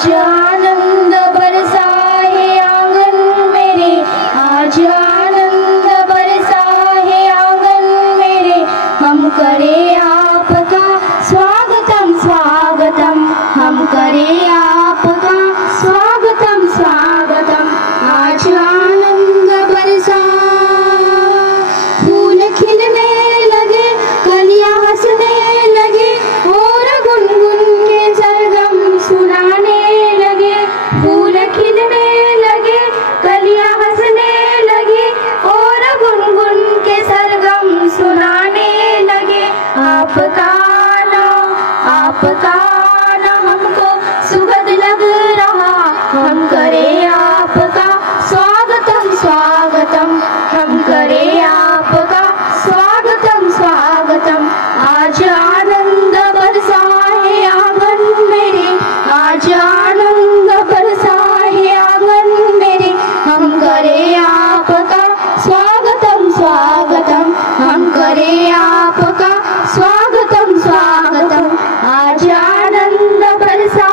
आज आनंद बरसा है आंगन मेरे, आज आनंद बरसा है आंगन मेरे। हम करे आपका स्वागतम स्वागतम, हम करे आपका स्वागतम स्वागतम। आज आनंद बरसा, फूल खिलने लगे, कलियां हंसने लगे और गुनगुन के सरगम सुनाने लगे। फूल खिलने लगे, कलियां हंसने लगे और गुनगुन के सरगम सुनाने लगे। आपका ना हमको सुखद लग रहा, हम करे आपका स्वागतम स्वागतम, हम करे आपका स्वागतम स्वागतम। आज आनंद बरसा है आंगन मेरे, आज आनंद बरसा है आंगन मेरे। हम करे आपका स्वागतम स्वागतम, हम करे आपका स्वागतम स्वागतम। आज आनंद बरसा,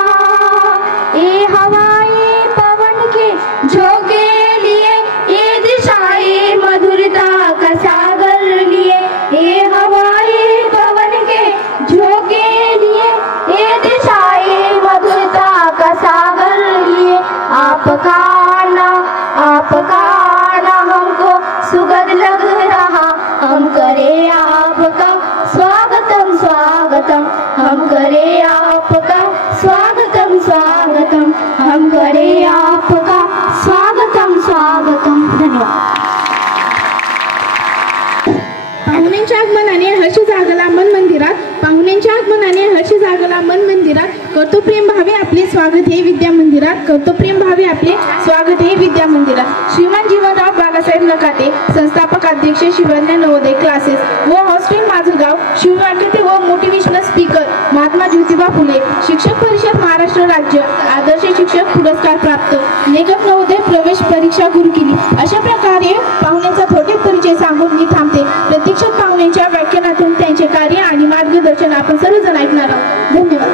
ये हवाएं पवन के झोंके लिए, ये दिशाएं मधुरता का सागर लिए। ये हवाएं पवन के झोंके लिए, ये दिशाएं मधुरता का सागर लिए। आपका ना हमको सुगंध लग रहा, हम करे आपका स्वागतम स्वागतम, हम करे आपका स्वागतम स्वागतम, हम करे आपका स्वागतम स्वागतम। धन्यवाद। पाहुण्यांच्या आगमनाने हर्ष जागला मन मंदिरात, पाहुण्यांच्या आगमनाने हर्ष जागला मन मंदिरात। कर्तृप्रेम भावे आपले स्वागत हे विद्या मंदिरात, कर्तृप्रेम भावे आपले स्वागत हे विद्या मंदिरात। श्रीमान जीवनराव बाळासाहेब नकाते, संस्थापक अध्यक्ष शिवज्ञ नवोदय क्लासेस व हॉस्टेल माझगाव, शिववाक्यते व मोटिवेशनल स्पीकर महात्मा ज्योतिबा फुले, शिक्षक परिषद महाराष्ट्र राज्य आदर्श शिक्षक पुरस्कार प्राप्त, लेखक नवोदय प्रवेश परीक्षा गुरुकिली। अशा प्रकारे पाहुण्यांचा थोडक्यात परिचय सांगून मी थांबते। प्रत्यक्ष पाहुण्यांच्या व्याख्यानातून त्यांचे कार्य आणि मार्गदर्शन आपण सर्वजण ऐकणार आहोत। धन्यवाद।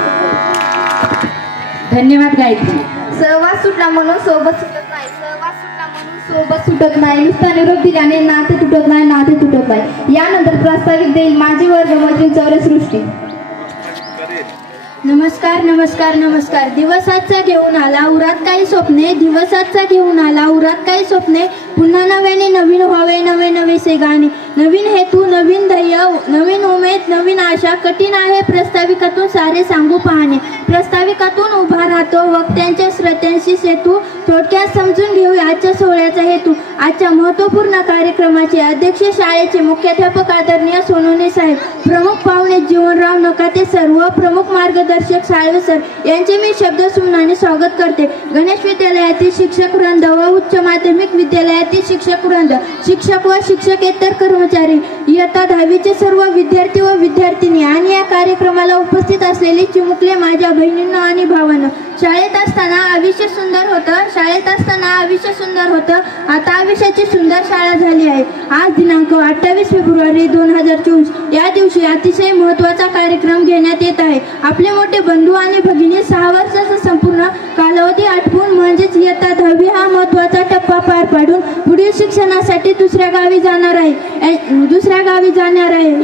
धन्यवाद गायत्री। सहवास सुटला म्हणून सोबत सुटत नाही, सहवास सुटला म्हणून सोबत सुटत नाही। नुसता निरोप दिल्याने नाते तुटत नाही, नाते तुटत नाही। यानंतर प्रस्तावित देईल माझी वर्गमधील चौरसृष्टी। नमस्कार नमस्कार नमस्कार। दिवसाचा घेऊन आला उरात काही स्वप्ने, दिवसाचा घेऊन आला उरात काही स्वप्ने। पुन्हा नव्याने नवीन व्हावे नवे नवेसे गाणे, नवीन हेतू नवीन ध्येय नवीन उमेद नवीन आशा। कठीण आहे प्रस्ताविकातून सारे सांगू पाहणे, प्रस्ताविकातून उभा राहतो वक्त्यांच्या श्रोत्यांशी सेतू। थोडक्यात समजून घेऊ आजच्या सोहळ्याचा हेतू। आजच्या महत्त्वपूर्ण कार्यक्रमाचे अध्यक्ष शाळेचे मुख्याध्यापक आदरणीय सोनवणे साहेब, प्रमुख पाहुणे जीवनराव नकाते सर व प्रमुख मार्गदर्शक साळवे सर यांचे मी शब्दसुमनाने स्वागत करते। गणेश विद्यालयातील शिक्षक वृंद व उच्च माध्यमिक विद्यालयातील शिक्षक वृंद, शिक्षक व शिक्षकेतर कर्मचारी, इयत्ता 10वीचे सर्व विद्यार्थी व विद्यार्थिनी आणि या कार्यक्रमाला उपस्थित असलेले चिमुकले माझ्या बहिणींनो आणि भावांनो। शाळेत असताना आयुष्य सुंदर होतं, शाळेत असताना आयुष्य सुंदर होतं, आता आयुष्याची सुंदर शाळा झाली आहे। आज दिनांक 28 फेब्रुवारी 2024 या दिवशी अतिशय महत्त्वाचा कार्यक्रम घेण्यात येत आहे। आपले मोठे बंधू आणि भगिनी 6 वर्षाचा संपूर्ण कालावधी आटपून म्हणजेच इयत्ता 10वी हा महत्त्वाचा टप्पा पार पाडून पुढील शिक्षणासाठी दुसऱ्या गावी जाणार आहे।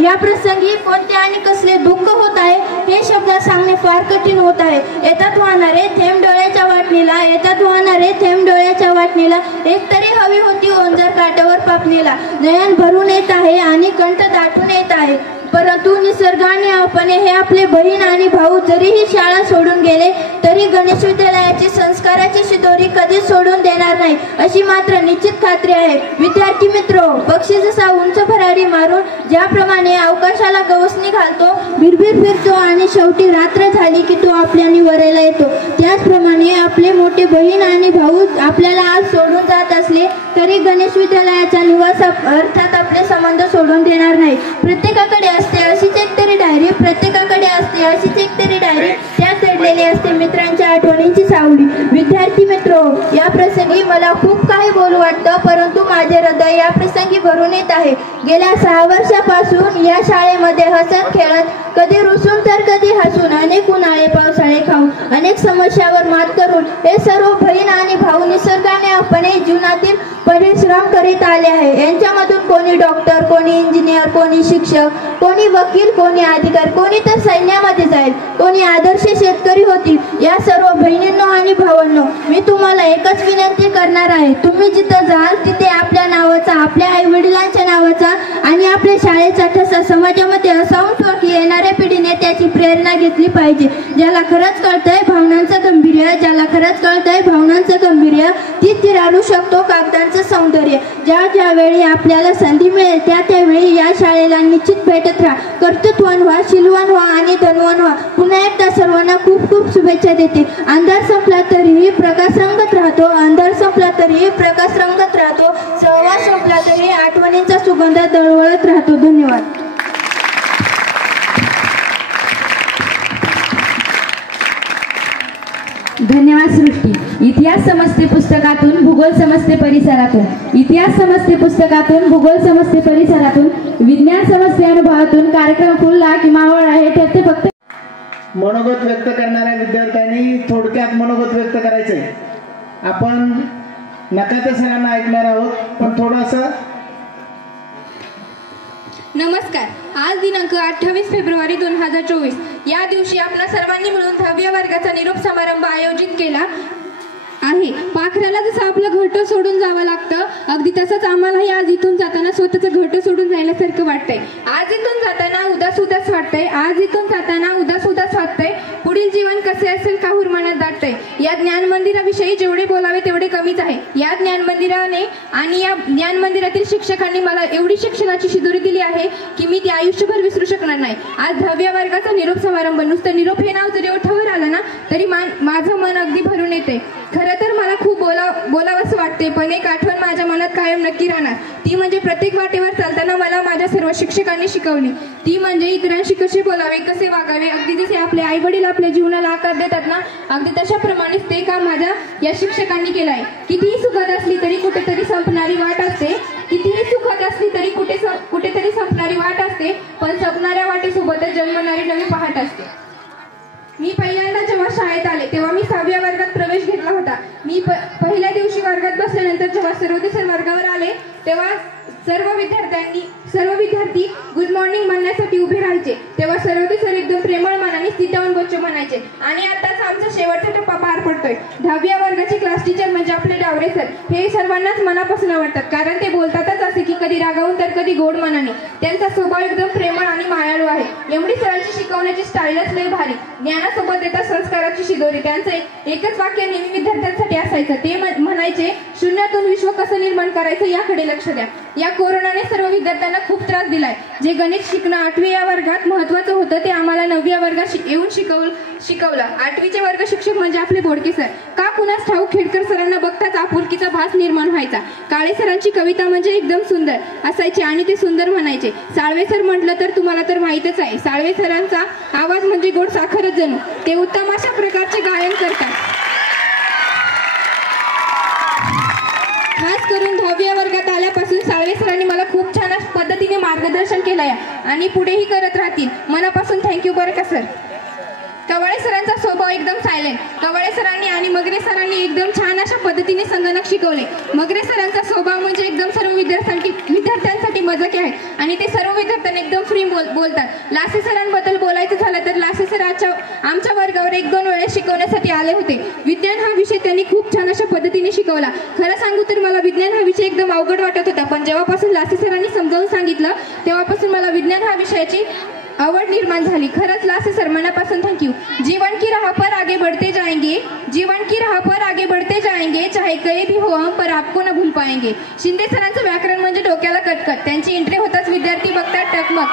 या प्रसंगी कोणते आणि कसले दुःख होत आहे हे शब्द सांगणे फार कठीण होत आहे। येतात वाहणारे थेंब डोळ्याच्या वाटणीला, येतात वाहणारे थेंब डोळ्याच्या वाटणीला। एक तरी हवी होती ओंजर काठावर पापणीला, नयन भरून येत आहे आणि कंठ दाटून येत आहे। परंतु निसर्गाने अपने हे आपले बहीण आणि भाऊ जरीही शाळा सोडून गेले तरी गणेश विद्यालयाची संस्काराची शिदोरी कधीच सोडून देणार नाही अशी मात्र निश्चित खात्री आहे। विद्यार्थी मित्र, पक्षी जसा उंच भरारी मारून ज्याप्रमाणे अवकाशाला गवसणी घालतो, बिरबिर फिरतो आणि शेवटी रात्र झाली की तो आपल्या निवाऱ्याला येतो, त्याचप्रमाणे आपले मोठे बहीण आणि भाऊ आपल्याला आज सोडून जात असले तरी गणेश विद्यालयाचा निवास अर्थात आपले संबंध सोडून देणार नाही। प्रत्येकाकडे असते अशीच एक तरी डायरी, प्रत्येकाकडे असते अशीच एक तरी डायरी, त्यात दडलेली असते मित्रांच्या आठवणींची सावली। विद्यार्थी मित्र, या प्रसंगी मला खूप काही बोलू वाटतं, परंतु माझे हृदय या प्रसंगी भरून येत आहे. गेल्या 6 वर्षापासून या शाळेमध्ये हसत खेळत, कधी रुसून तर कधी हसून, अनेक उन्हाळे पावसाळे खाऊन, अनेक समस्यावर मात करून हे सर्व बहीण आणि भाऊ निसर्गाने अपने जीवनातील परिश्रम करीत आले आहे. यांच्यामधून कोणी डॉक्टर, कोणी इंजिनियर, कोणी शिक्षक, कोणी वकील, कोणी अधिकारी, कोणी तर सैन्यामध्ये जाईल, कोणी आदर्श शेतकरी होतील. या सर्व बहिणींनो आणि भावांनो, मी तुम्हाला एकच विनंती करणार आहे. तुम्ही जिथं जाल तिथे आपल्या नावाचा, आपल्या आई वडिलांच्या नावाचा आणि आपल्या शाळेचा ठसा समाजामध्ये असावून ठेवा की येणाऱ्या पिढीने त्याची प्रेरणा घेतली पाहिजे. ज्याला खरंच कळतंय भावनांचं गांभीर्य, ज्याला खरंच कळतंय भावनांचं गांभीर्य, तीच आणू शकतो कागदांचं सौंदर्य. ज्या ज्यावेळी आपल्याला संधी मिळेल त्या त्यावेळी या शाळेला निश्चित भेटत राहा. कर्तृत्वान व्हा, शीलवान व्हा आणि धनवान व्हा. पुन्हा एकदा सर्वांना खूप खूप शुभेच्छा देते. अंधार संपला तरीही प्रकाश रंगत राहतो, अंधार संपला तरीही प्रकाश रंगत राहतो, सहवास संपला तरी आठवणींचा सुगंध दळवळत राहतो. धन्यवाद. धन्यवाद सृष्टी. इतिहास समजते पुस्तकातून, भूगोल समजते परिसरातून. इतिहास समजते पुस्तकातून, भूगोल समजते परिसरातून, विज्ञान समजते अनुभवातून. कार्यक्रम फुलला की मावळ आहे ठरते फक्त. मनोगत व्यक्त करणाऱ्या विद्यार्थ्यांनी थोडक्यात मनोगत व्यक्त करायचंय. आपण नकाते सरांना ऐकणार आहोत, पण थोडंसं. नमस्कार. आज दिनांक 28 फेब्रुवारी 2024 या दिवशी आपण सर्वांनी मिळून 10व्या वर्गाचा निरोप समारंभ आयोजित केला आहे. पाखराला जसं आपलं घरटं सोडून जावं लागतं, अगदी तसंच आम्हालाही आज इथून जाताना स्वतःचं घरटं सोडून जायल्यासारखं वाटतंय. आज इथून जाताना उदास उदास वाटतंय, आज इथून जाताना उदास उदास वाटतंय. पुढील जीवन कसे असेल का हुरमानात दाटतंय. या ज्ञान मंदिराविषयी जेवढे बोलावे तेवढे कमीच आहे. या ज्ञान मंदिराने आणि या ज्ञान मंदिरातील शिक्षकांनी मला एवढी शिक्षणाची शिदोरी दिली आहे की मी ती आयुष्यभर विसरू शकणार नाही. आज 10व्या वर्गाचा निरोप समारंभ, नुसतं निरोप हे नाव जरी ओठावर आलं ना तरी माझं मन अगदी भरून येते. खरं तर मला खूप बोलावंसं वाटते, पण एक आठवण माझ्या मनात कायम नक्की राहणार. ती म्हणजे प्रत्येक वाटेवर चालताना मला माझ्या सर्व शिक्षकांनी शिकवली. ती म्हणजे इतरांशी कसे बोलावे, कसे वागावे. अगदी जसे आपले आई वडील आपल्या जीवनाला आकार देतात ना, अगदी तशाप्रमाणेच ते काम माझ्या या शिक्षकांनी केलं आहे. कितीही सुखद असली तरी कुठेतरी संपणारी वाट असते, कितीही सुखद असली तरी कुठेतरी संपणारी वाट असते, पण संपणाऱ्या वाटेसोबतच जन्मणारी नवी पहाट असते. मी पहिल्यांदा जेव्हा शाळेत आले तेव्हा मी 6व्या वर्गात प्रवेश घेतला होता. मी पहिल्या दिवशी वर्गात बसल्यानंतर जेव्हा सर्वोदय वर्गावर आले तेव्हा सर्व विद्यार्थी गुड मॉर्निंग म्हणण्यासाठी उभे राहायचे. तेव्हा सर्वोदय सर एकदम प्रेमळ मनाने सीतावन बच्चू म्हणायचे. आणि आताच आमचा शेवटचा टप्पा पार पडतोय. 10व्या वर्गाचे क्लास टीचर म्हणजे आपले डावरे सर हे सर्वांनाच मनापासून आवडतात, कारण ते बोलतातच असे की कधी रागावून तर कधी गोड मनाने. त्यांचा स्वभाव एकदम प्रेमळ आणि मायाळू आहे. एवढी सरांची शिकवण्याची स्टाईलच लय भारी. ज्ञानासोबत येतात संस्काराची शिदोरी. त्यांचं एकच वाक्य नेहमी विद्यार्थ्यांसाठी असायचं. ते म्हणायचे, शून्यातून विश्व कसं निर्माण करायचं याकडे लक्ष द्या. या कोरोनाने सर्व विद्यार्थ्यांना खूप त्रास दिलाय. जे गणित शिकणं 8वी या वर्गात महत्वाचं होतं ते आम्हाला 9व्या वर्गात येऊन शिकवलं. 8वीचे वर्ग शिक्षक म्हणजे आपले बोडके सर. का कुणास ठाऊक खेडकर सरांना बघताच आपुलकीचा भास निर्माण व्हायचा. काळे सरांची कविता म्हणजे एकदम सुंदर असायची आणि ते सुंदर म्हणायचे. साळवे सर म्हटलं तर तुम्हाला तर माहीतच आहे, साळवे सरांचा आवाज म्हणजे गोड साखरच जणू. ते उत्तम अशा प्रकारचे गायन करतात. खास करून 10व्या वर्गात आल्यापासून साळवे सरांनी मला खूप छान पद्धतीने मार्गदर्शन केलं आहे आणि पुढेही करत राहतील. मनापासून थँक्यू बरं का सर. कवाळे सरांचा स्वभाव एकदम सायलेंट. कवाळे सरांनी आणि मगरे सरांनी एकदम छान अशा पद्धतीने संगणक शिकवले. मगरे सरांचा स्वभाव म्हणजे एकदम सर्व विद्यार्थ्यांसाठी मजाकी आहे आणि ते सर्व विद्यार्थ्यांना एकदम फ्री बोलतात. लासे सरांबद्दल बोलायचं झालं तर लासे सर आमच्या वर्गावर 1-2 वेळेस शिकवण्यासाठी आले होते. विज्ञान हा विषय त्यांनी खूप छान अशा पद्धतीने शिकवला. खरं सांगू तर मला विज्ञान हा विषय एकदम अवघड वाटत होता, पण जेव्हापासून लासे सरांनी समजावून सांगितलं तेव्हापासून मला विज्ञान हा विषयाची आवड निर्माण झाली. खरंच लासे सर मनापासून थँक्यू. जीवन की राह पर आगे बढ़ते जाएंगे, जीवन की राह पर आगे बढ़ते जाएंगे, चाहे कहीं भी हो हम पर आपको न भूल पाएंगे. शिंदे सरांचं व्याकरण म्हणजे डोक्याला कटकट. त्यांची एंट्री होताच विद्यार्थी बघतात टकमक.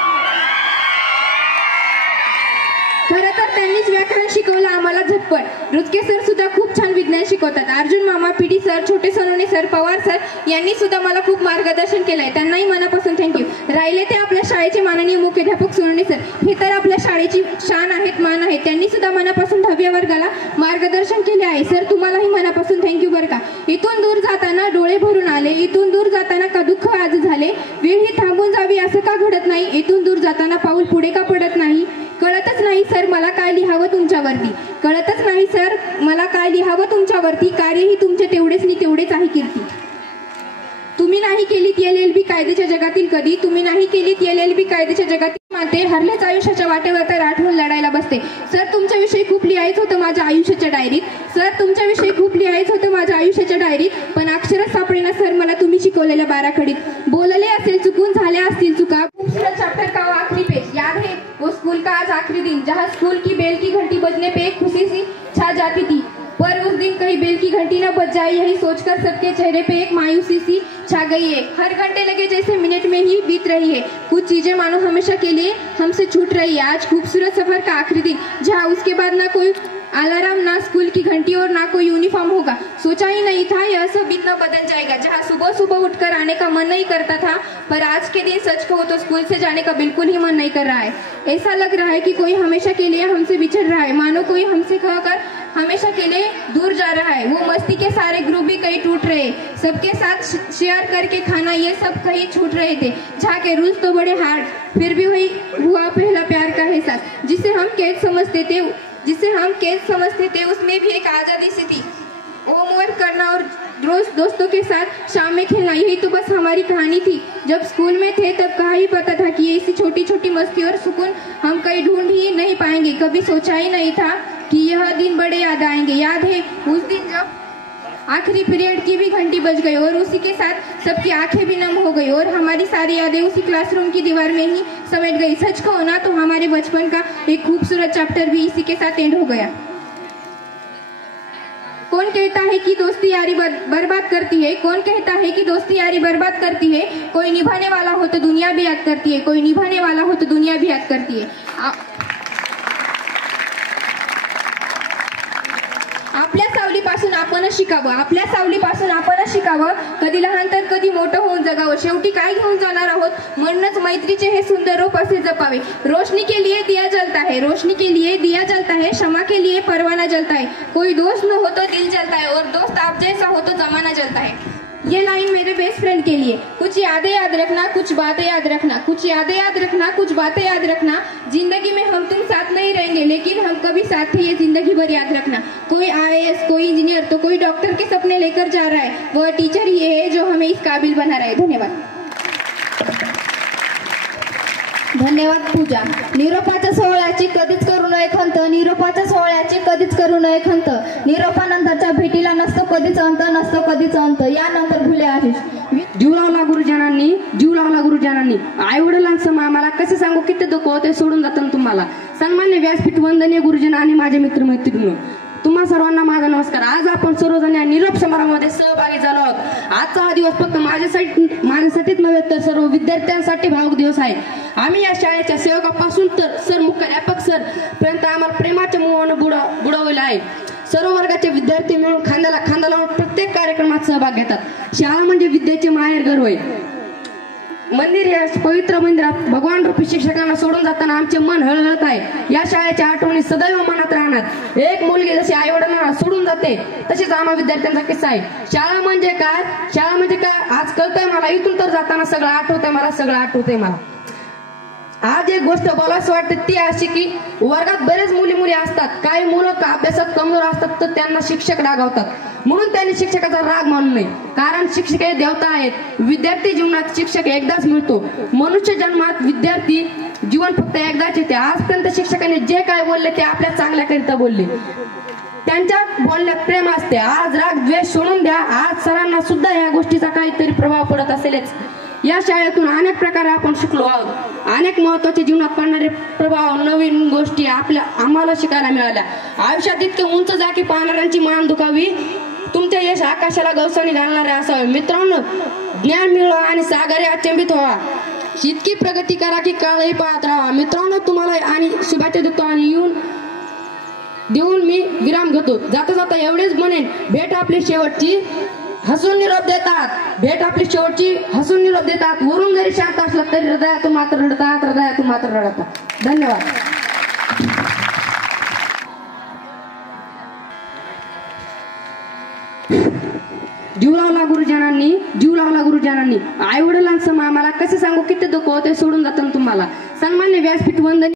खरं तर त्यांनीच व्याकरण शिकवलं आम्हाला झटपट. रुचके सर सुद्धा खूप छान विज्ञान शिकवतात. अर्जुन मामा, पीटी सर, छोटे सोनवणे सर, पवार सर यांनी सुद्धा मला खूप मार्गदर्शन केलंय. त्यांनाही मनापासून थँक्यू. राहिले ते आपल्या शाळेचे माननीय मुख्याध्यापक सोनवणे सर, हे तर आपल्या शाळेची शान आहेत, मान आहेत. त्यांनी सुद्धा मनापासून 10व्या वर्गाला मार्गदर्शन केले आहे. सर तुम्हालाही मनापासून थँक्यू बरं का. इथून दूर जाताना डोळे भरून आले, इथून दूर जाताना का दुःख आज झाले, वेळ ही थांबून जावी असं का घडत नाही, इथून दूर जाताना पाऊल पुढे का पडत नाही, कळतच नाही सर मला काय लिहावं तुमच्यावरती, कळतच नाही सर मला काय लिहावं तुमच्यावरती, कार्यही तुमचे तेवढेच नि तेवढेच आहे कीर्ती. तुम्ही नाही केलीत LLB कायद्याच्या जगातील कधी, तुम्ही नाही केलीत LLB कायद्याच्या जगातील माते, हरलेच आयुष्याच्या वाटेवर तर आठवून लढायला बसते. सर तुमच्याविषयी खूप लिहायचं होतं माझ्या आयुष्याच्या डायरीत, सर तुमच्याविषयी खूप लिहायचं होतं माझ्या आयुष्याच्या डायरीत, पण अक्षरच सापडेना सर मला तुम्ही शिकवलेल्या 12 खडीत. बोलले असेल चुकून, झाल्या असतील चुका, खूबसूरत चैप्टर का वो आखिरी पेज याद है वो स्कूल का आज आखिरी दिन, जहाँ स्कूल की बेल की घंटी बजने पे एक खुशी सी छा जाती थी, पर उस दिन कहीं बेल की घंटी न बज जाए यही सोचकर सबके चेहरे पे एक मायूसी सी छा गई है. हर घंटे लगे जैसे मिनट में ही बीत रही है, कुछ चीजें मानो हमेशा के लिए हमसे छूट रही है. आज खूबसूरत सफर का आखिरी दिन, जहाँ उसके बाद ना कोई अलार्म, ना स्कूल की घंटी और ना कोई यूनिफॉर्म होगा. सोचा ही नहीं था यह सब इतना बदल जाएगा. जहाँ सुबह सुबह उठकर आने का मन नहीं करता था, पर आज के दिन सच कहो तो स्कूल से जाने का बिल्कुल ही मन नहीं कर रहा है. ऐसा लग रहा है कि कोई हमेशा के लिए हमसे बिछड़ रहा है, मानो कोई हमसे कहकर हमेशा के लिए दूर जा रहा है. वो मस्ती के सारे ग्रुप भी कहीं टूट रहे, सबके साथ शेयर करके खाना ये सब कहीं छूट रहे थे. जहाँ के रूल्स तो बड़े हार्ड, फिर भी वही हुआ पहला प्यार का एहसास, जिसे हम कैद समझते थे उसमें भी एक आज़ादी सी थी. होमवर्क करना और रोज दोस्तों के साथ शाम में खेलना, यही तो बस हमारी कहानी थी. जब स्कूल में थे तब कहाँ ही पता था कि ऐसी छोटी छोटी मस्ती और सुकून हम कहीं ढूंढ ही नहीं पाएंगे. कभी सोचा ही नहीं था कि यह दिन बड़े याद आएंगे. याद है उस दिन जब आखिरी पीरियड की भी घंटी बज गई और उसी के साथ सबकी आंखें भी नम हो गई और हमारी सारी यादें उसी क्लासरूम की दीवार में ही समेट गई. सच कहो ना तो हमारे बचपन का एक खूबसूरत चैप्टर भी इसी के साथ एंड हो गया. कौन कहता है कि दोस्ती यारी बर्बाद करती है, कौन कहता है कि दोस्ती यारी बर्बाद करती है. कोई निभाने वाला हो तो दुनिया भी याद करती है, कोई निभाने वाला हो तो दुनिया भी याद करती है. आपल्या सावलीपासून आपणच शिकावं, आपल्या सावलीपासून आपणच शिकावं. कधी लहान तर कधी मोठं होऊन जगावं. शेवटी काय घेऊन जाणार आहोत, म्हणूनच मैत्रीचे हे सुंदर रूप असे जपावे. रोशनी के लिए दिया जलता है, रोशनी के लिए दिया जलता है, क्षमा के लिए परवाना जलता है. कोई दोस्त न हो तो दिल जलता है और दोस्त आप जैसा हो तो जमाना जलता है. ये लाइन मेरे बेस्ट फ्रेंड के लिए. कुछ यादें याद रखना, कुछ बातें याद रखना, कुछ यादें याद रखना, कुछ बातें याद रखना. जिंदगी में हम तुम साथ नहीं रहेंगे लेकिन हम कभी साथ थे ये जिंदगी भर याद रखना. कोई IAS, कोई इंजीनियर तो कोई डॉक्टर के सपने लेकर जा रहा है, वह टीचर ही है जो हमें इस काबिल बना रहा है. धन्यवाद. धन्यवाद पूजा. निरोपाच्या सोहळ्याची कधीच करू नये खंत, निरोपाच्या सोहळ्याची कधीच करू नये खंत. निरोपानंतरच्या भेटीला नसतो कधीच अंत, नसतो कधीच अंत. यानंतर फुले आशिष. जीव लावला गुरुजनांनी, जीव लावला गुरुजनांनी. आई वडिलांसमोर आम्हाला कसं सांगू किती दुःख होते सोडून जातं तुम्हाला. सन्मान्य व्यासपीठ, वंदनीय गुरुजन आणि माझे मित्रमैत्रिणी, तुम्हा सर्वांना माझा नमस्कार. आज आपण सर्वजण या निरोप समारंभामध्ये सहभागी झालो आहोत. आजचा हा दिवस फक्त माझ्यासाठीच नव्हे तर सर्व विद्यार्थ्यांसाठी भावुक दिवस आहे. आम्ही या शाळेच्या सेवकापासून तर सर मुख्याध्यापक सर पर्यंत आम्हाला प्रेमाच्या मोहानं बुडवलेलं आहे. सर्व वर्गाचे विद्यार्थी मिळून खांद्याला खांदा लावून प्रत्येक कार्यक्रमात सहभाग घेतात. शाळा म्हणजे विद्येचे माहेरघर होय. मंदिर या पवित्र मंदिरात भगवान रूपी शिक्षकांना सोडून जाताना आमचे मन हळहळत आहे. या शाळेच्या आठवणी सदैव मनात राहणार. एक मुलगी जशी आई वडिलांना सोडून जाते तशीच आम्हा विद्यार्थ्यांचा किस्सा आहे. शाळा म्हणजे काय, शाळा म्हणजे काय आज कळतंय मला. इथून तर जाताना सगळं आठवतंय मला, सगळं आठवतंय मला. आज एक गोष्ट बोलायचं वाटते ती अशी की वर्गात बरेच मुली असतात. काही मुलं अभ्यासात कमजोर असतात तर त्यांना शिक्षक रागावतात. म्हणून त्यांनी शिक्षकाचा राग मानू नये, कारण शिक्षक हे देवता आहेत. विद्यार्थी जीवनात शिक्षक एकदाच मिळतो. मनुष्य जन्मात विद्यार्थी जीवन फक्त एकदाच येते. आजपर्यंत शिक्षकांनी जे काय बोलले ते आपल्या चांगल्याकरिता बोलले. त्यांच्या बोलण्यात प्रेम असते. आज राग द्वेष सोडून द्या. आज सरांना सुद्धा या गोष्टीचा काहीतरी प्रभाव पडत असेलच. या शाळेतून अनेक प्रकारे आपण शिकलो आहोत. अनेक महत्वाचे जीवनात पडणारे प्रभाव, नवीन गोष्टी आम्हाला शिकायला मिळाल्या. आयुष्यात इतके उंच जा की पाहणाऱ्यांची मान दुखावी, तुमचे यश आकाशाला गवसणी घालणारे असावे. मित्रांनो, ज्ञान मिळवा आणि सागरे अचंबित व्हा. इतकी प्रगती करा की काळही पाहत राहा. मित्रांनो, तुम्हाला आणि शुभेच्छा देतो आणि येऊन देऊन मी विराम घेतो. जाता जाता एवढेच म्हणेन, भेट आपली शेवटची हसून निरोप देतात. भेट आपली शेवटची हसून निरोप देतात. वरून जरी शांत असला तरी हृदयातून मात्र रडतात, हृदयातून मात्र रडतात. धन्यवाद. जीव लावला गुरुजनांनी, जीव लावला गुरुजनांनी. आई वडिलांसमोर आम्हाला कसं सांगू किती दुःख होते, सोडून जातं तुम्हाला. सन्मान्य व्यासपीठ वंदनीय